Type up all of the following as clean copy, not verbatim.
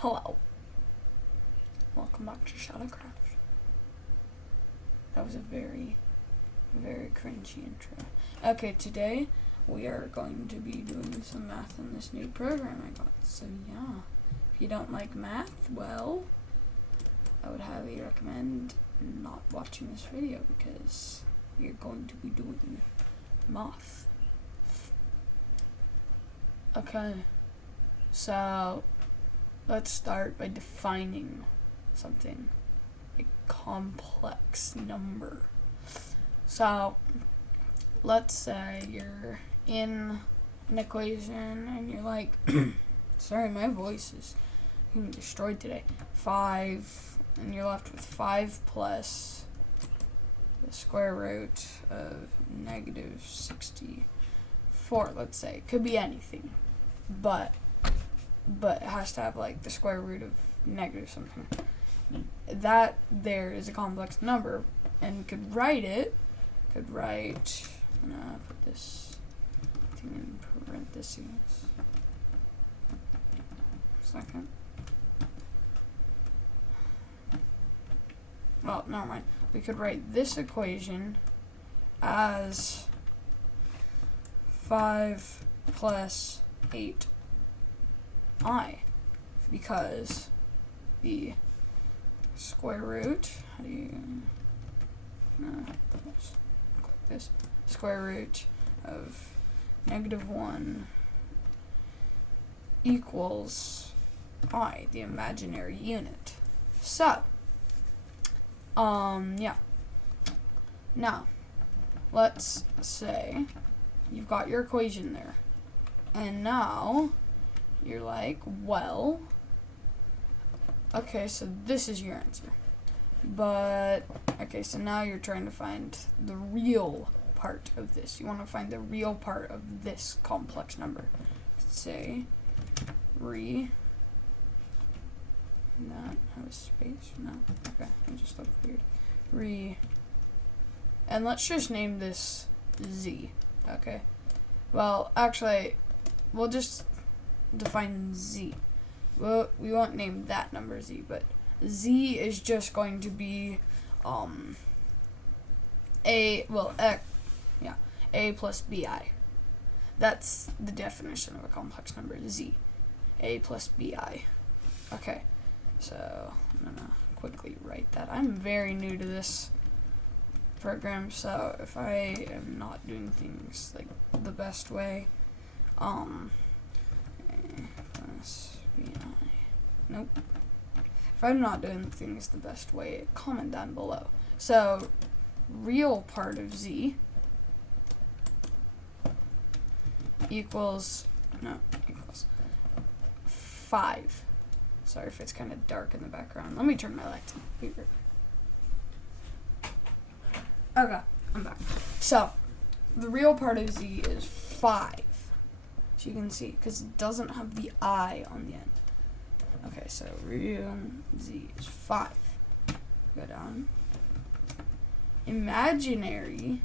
Hello. Welcome back to Shadowcraft. That was a very, very cringy intro. Okay, today we are going to be doing some math in this new program I got. So yeah, if you don't like math, well, I would highly recommend not watching this video because we're going to be doing math. Okay, so let's start by defining something, a complex number. So let's say you're in an equation and you're like, sorry, my voice is being destroyed today. 5, and you're left with 5 plus the square root of negative 64, let's say. It could be anything, but it has to have like the square root of negative something. That there is a complex number, and you could write it. I'm gonna put this thing in parentheses. Second. Well, never mind. We could write this equation as 5 plus 8i, because the square root, click this, square root of negative 1 equals I, the imaginary unit. So, yeah. Now, let's say you've got your equation there, and now you're like, well, okay, so this is your answer. But, okay, so now you're trying to find the real part of this. You want to find the real part of this complex number. Let's say, that have a space? No. Okay, it just looked weird. And let's just name this Z. Okay. Well, actually, we'll just define Z. Well, we won't name that number Z, but Z is just going to be A plus BI. That's the definition of a complex number, Z. A plus BI. Okay, so I'm gonna quickly write that. I'm very new to this program, so if I am not doing things like the best way, A plus BI. Nope. If I'm not doing things the best way, comment down below. So, real part of Z equals 5. Sorry if it's kind of dark in the background. Let me turn my lights on. Okay, I'm back. So, the real part of Z is 5. So you can see, because it doesn't have the I on the end. Okay, so real Z is 5. Go down. Imaginary,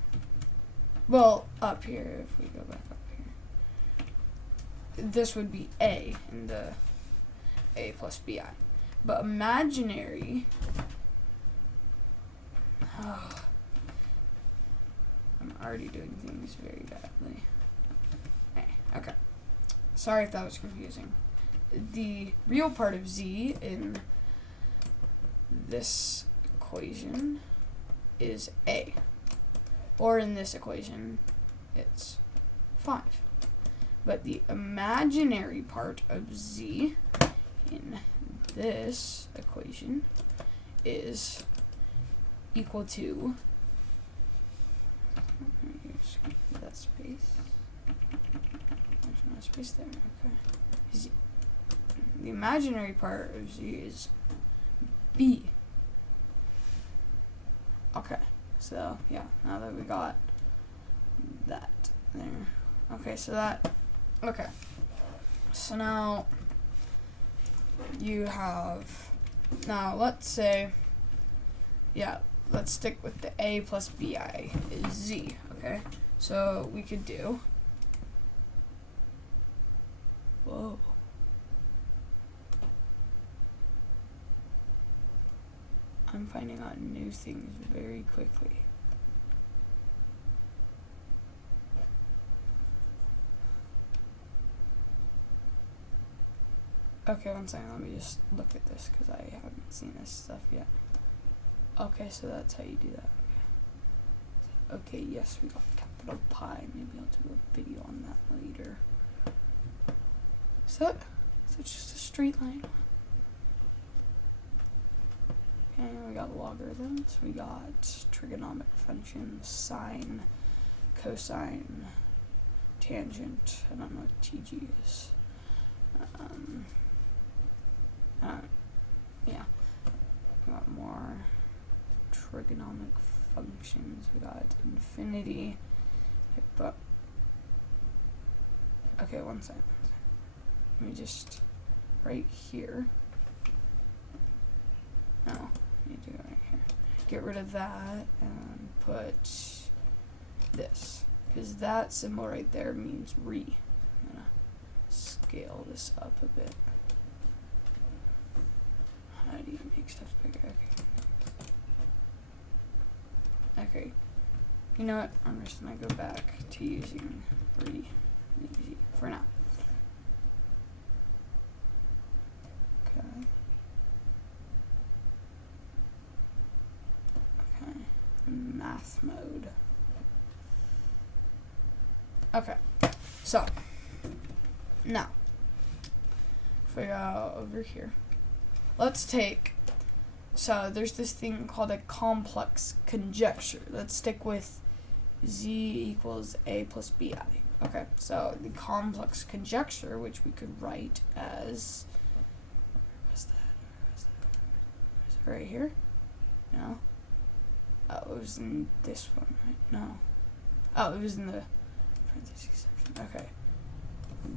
well, up here, if we go back up here, this would be A in the A plus BI. But imaginary, I'm already doing things very badly. Okay. Sorry if that was confusing. The real part of Z in this equation is A. Or in this equation, it's 5. But the imaginary part of Z in this equation is equal to, that space. There's no space there. Okay. Z. The imaginary part of Z is B. Okay, so yeah, now that we got that there. Okay, so now you have, now let's say, yeah, let's stick with the A plus BI is Z, okay? So we could do, whoa. I'm finding out new things very quickly. Okay, one second, let me just look at this because I haven't seen this stuff yet. Okay, so that's how you do that. Okay, yes, we got capital Pi. Maybe I'll do a video on that later. Is that just a straight line? Okay, we got logarithms, we got trigonomic functions, sine, cosine, tangent. I don't know what TG is. Yeah, we got more trigonomic functions. We got infinity. But okay, one second. Let me just right here. No, I need to go right here. Get rid of that and put this, because that symbol right there means re. I'm gonna scale this up a bit. How do you make stuff bigger? Okay. You know what? I'm just gonna go back to using re for now. Okay. Okay. Math mode. Okay. So now, if we go over here, let's take. So there's this thing called a complex conjecture. Let's stick with z equals a plus bi. Okay, so the complex conjecture, which we could write as, where was that? Was it right here? No. Oh, it was in this one, right? No. Oh, it was in the parentheses section. Okay.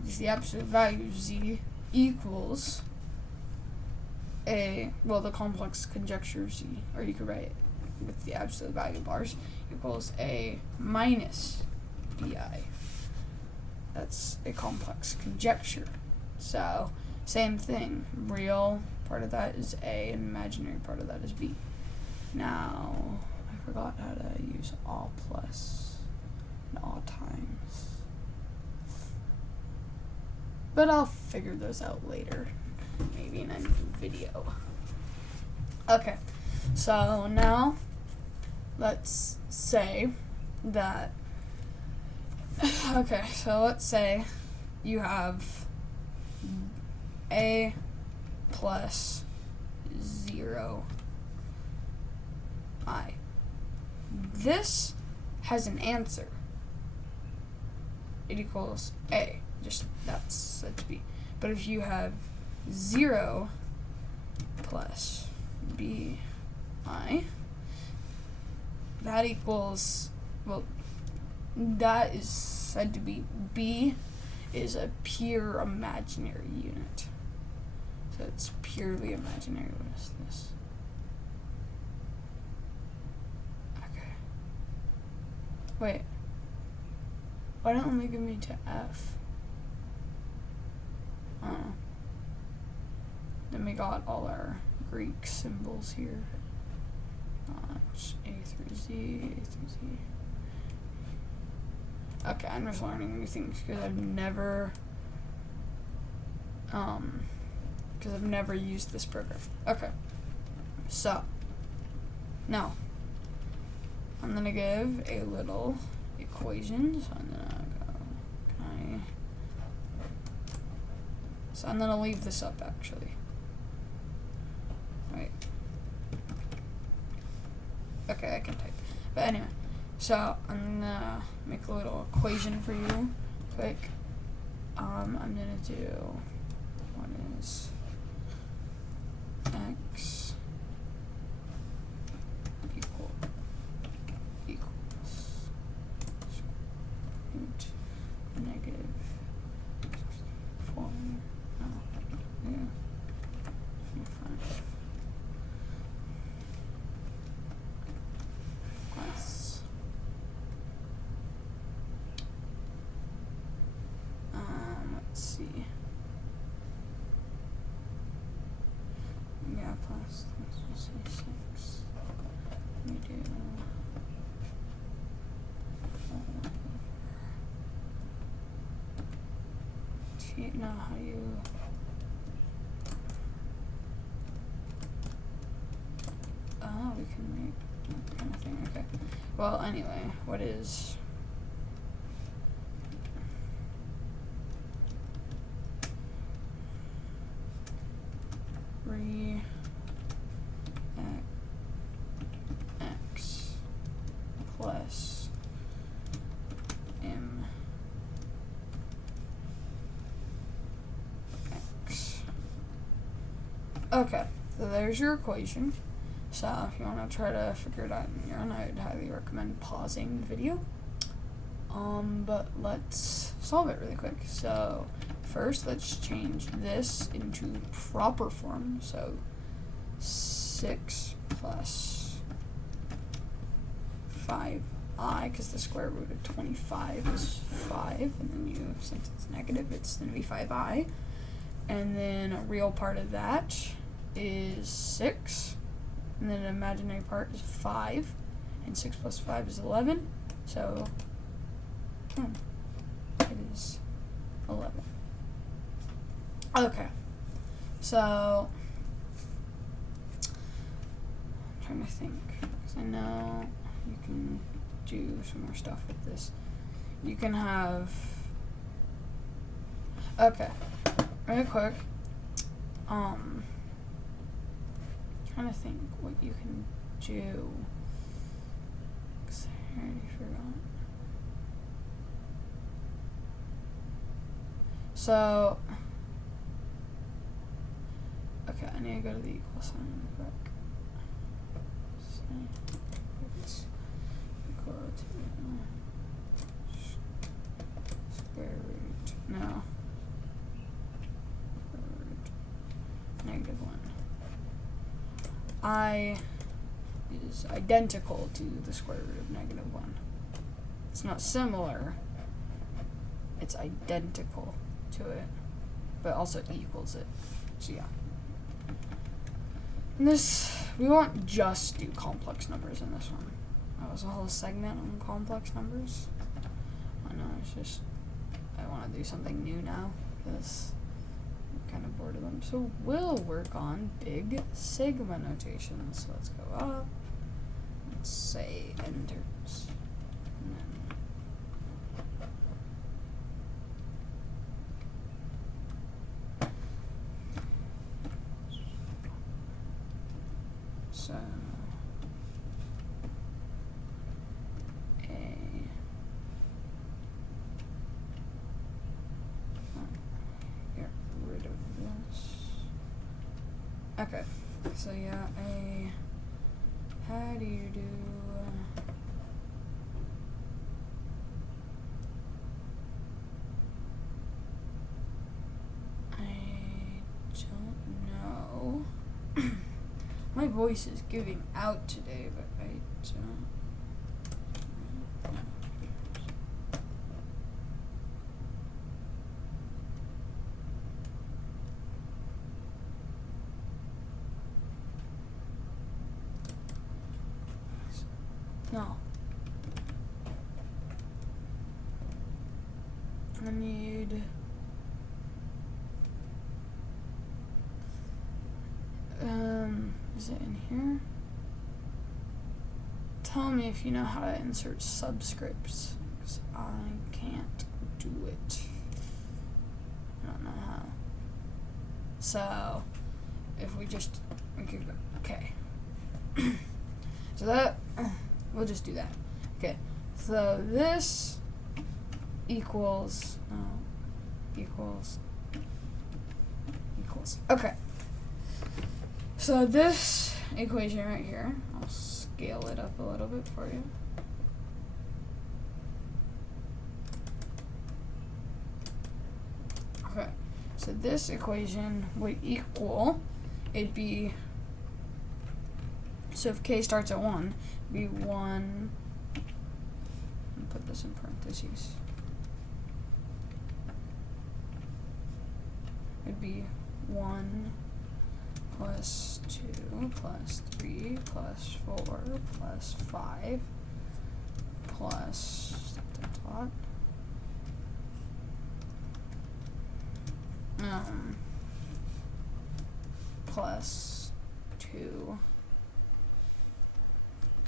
It's the absolute value of z equals the complex conjecture of z, or you could write it with the absolute value bars, equals a minus bi. That's a complex conjecture. So, same thing. Real part of that is a, and imaginary part of that is b. Now, I forgot how to use all plus and all times. But I'll figure those out later. Maybe in a new video. Okay, so now let's say that, okay, so let's say you have a plus 0 I. This has an answer. It equals a. Just that's b. But if you have 0 plus bi, that equals, well, that is said to be, b is a pure imaginary unit. So it's purely imaginary. What is this? Okay. Wait. Why don't they give me to f? Oh. Then we got all our Greek symbols here. A through Z, A through Z. Okay, I'm just learning new things because I've never used this program. Okay, so now I'm gonna give a little equation. So I'm gonna go. So I'm gonna leave this up actually. Wait. Okay, I can type. But anyway, so I'm gonna make a little equation for you, quick. I'm gonna do, what is x equals root negative 4, no, yeah, 5. Plus let's see. We have plus, let's just say 6. We do T, no, how do you, oh, we can make that kind of thing, okay. Well, anyway, what is 3 x plus m x. Okay, so there's your equation. So if you want to try to figure it out on your own, I would highly recommend pausing the video. But let's solve it really quick. So first, let's change this into proper form. So 6 plus 5i, because the square root of 25 is 5, and then since it's negative, it's going to be 5i. And then a real part of that is 6, and then an imaginary part is 5, and 6 plus 5 is 11, so it is 11. Okay, so I'm trying to think, because I know you can do some more stuff with this. You can have, okay, really quick, trying to think what you can do, because I already forgot. So, okay, I need to go to the equal sign real quick. So, it's equal to square root, no, square root, -1. I is identical to the square root of -1. It's not similar, it's identical to it, but also equals it. So yeah. And this, we won't just do complex numbers in this one. That was a whole segment on complex numbers. I know, it's just, I want to do something new now, because I'm kind of bored of them. So we'll work on big sigma notations. So let's go up, let's say enters. And then so get rid of this. Okay, so yeah, how do you do I don't know. My voice is giving out today, but I don't. No. I need. Is it in here? Tell me if you know how to insert subscripts, because I can't do it. I don't know how. So, if we could go, okay. So that, we'll just do that. Okay, so this equals, okay. So this equation right here, I'll scale it up a little bit for you. Okay, so this equation would equal, it'd be, so if k starts at 1, it'd be 1, and put this in parentheses. It'd be 1 plus 2 plus 3 plus 4 plus 5 plus dot, plus 2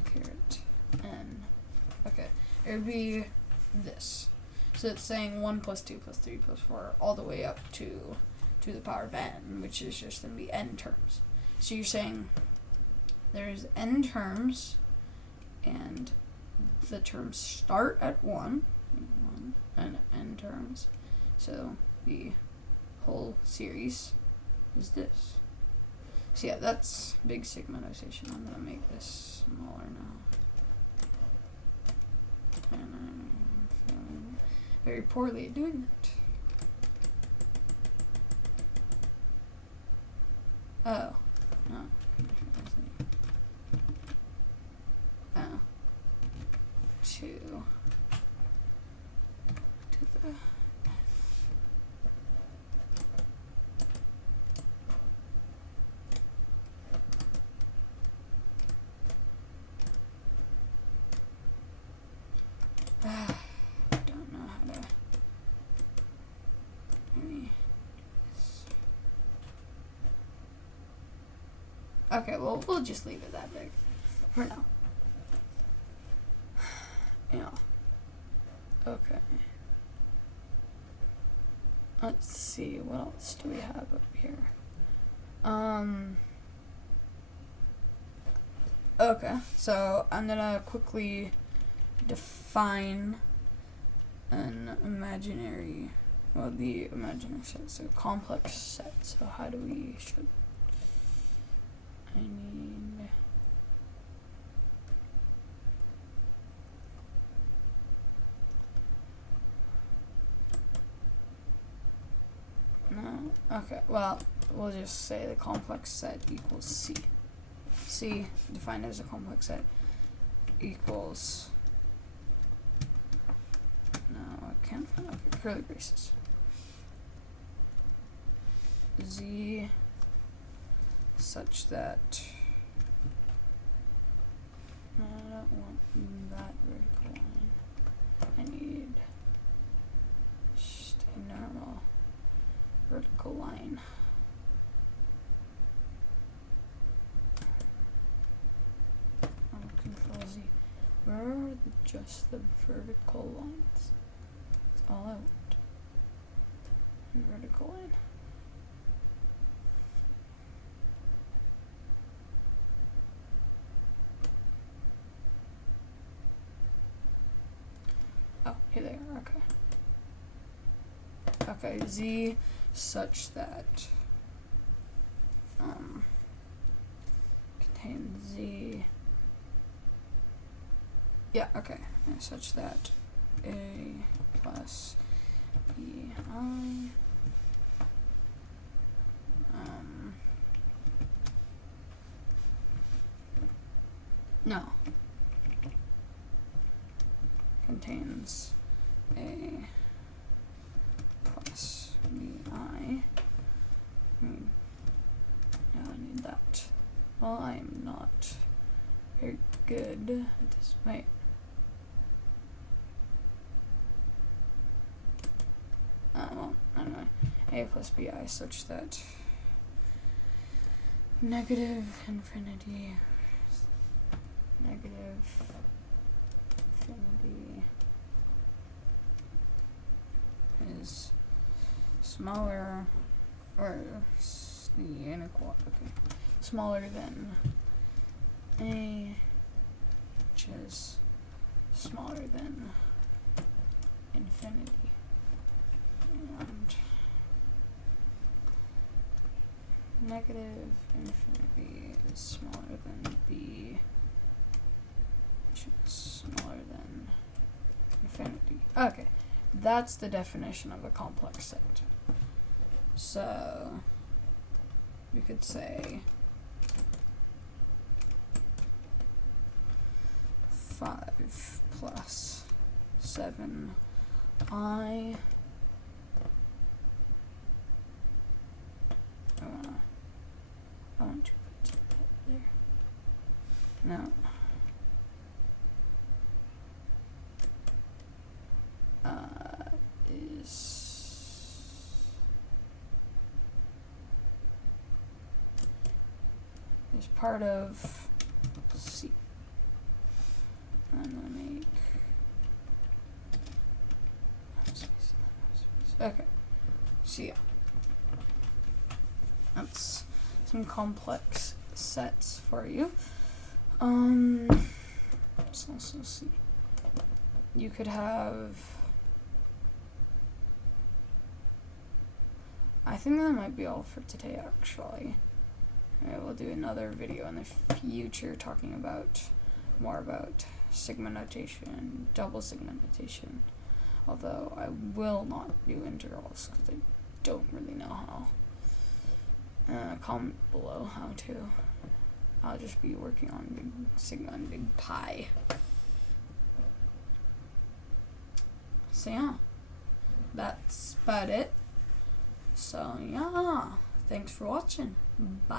caret n. Okay, it would be this. So it's saying 1 plus 2 plus 3 plus 4 all the way up to the power of n, which is just going to be n terms. So you're saying there's n terms, and the terms start at 1 and n terms. So the whole series is this. So yeah, that's big sigma notation. I'm going to make this smaller now. And I'm feeling very poorly at doing that. Oh, no. Oh. 2 to the don't know how to maybe this. Okay, well, we'll just leave it that big for now. Yeah. Okay. Let's see, what else do we have up here? Okay, so I'm gonna quickly define an imaginary, well, the imaginary set, so complex set. So how do we show? I need no. Okay, well, we'll just say the complex set equals C. C defined as a complex set equals, no, I can't find out, curly braces, Z such that, no, I don't want that vertical line, I need just a normal vertical line. Control Z. Where are just the vertical lines? That's all I want. And vertical line. Oh, here they are. Okay. Okay, Z such that contains Z. Yeah, okay. And such that A plus BI no, contains A plus BI. Now I need that. Well, I am not very good at this. Wait. Well, anyway, A plus BI such that negative infinity is smaller, or the inequality, okay, smaller than A, which is smaller than infinity. And negative infinity is smaller than B, which is smaller than infinity. Okay, that's the definition of a complex set. So we could say 5 plus 7i I want to put No. Is part of C. I'm gonna make okay. So yeah, that's some complex sets for you. Let's also see. You could have. I think that might be all for today, actually. We'll do another video in the future talking about more about sigma notation, double sigma notation. Although I will not do integrals because I don't really know how. Comment below how to. I'll just be working on big sigma and big pi. So yeah, that's about it. So yeah, thanks for watching. Bye.